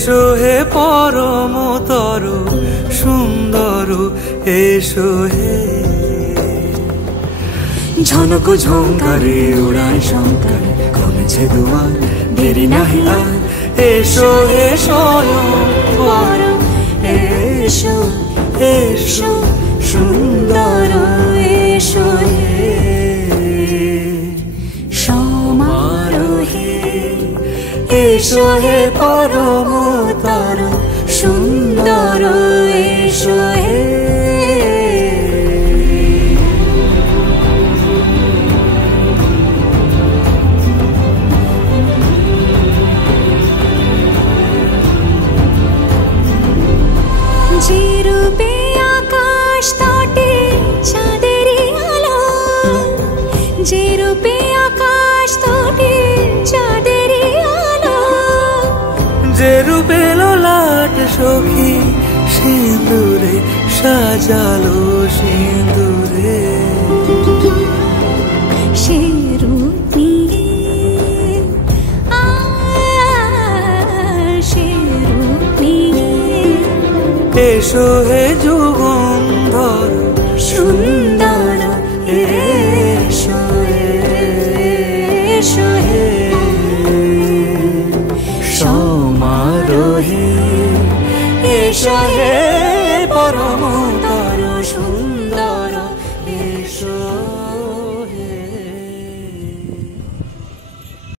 এসো হে পরমতর সুন্দর, এসো হে। ঝনক ঝঙ্কারে উড়ায় শঙ্কর, কমেছে দুয়ার দেরি নাহি আর। এসো হে স্বয়ং বর, এসো এসো সুন্দর, এসো হে সমারোহে। এসো হে পরমতর সুন্দর, এসো হে। যে রূপে আকাশ তটে চাঁদেরই আলো, যে রূপে আকাশ তটে চাঁদেরই আলো, যে রূপে ললাট সখী সিঁদুরে সাজালো সিঁদুরে। সে রূপ নিয়ে, সে রূপ নিয়ে। এসো হে যুগন্ধর সুন্দর, এসো এসো হে সমারোহে। এসো হে।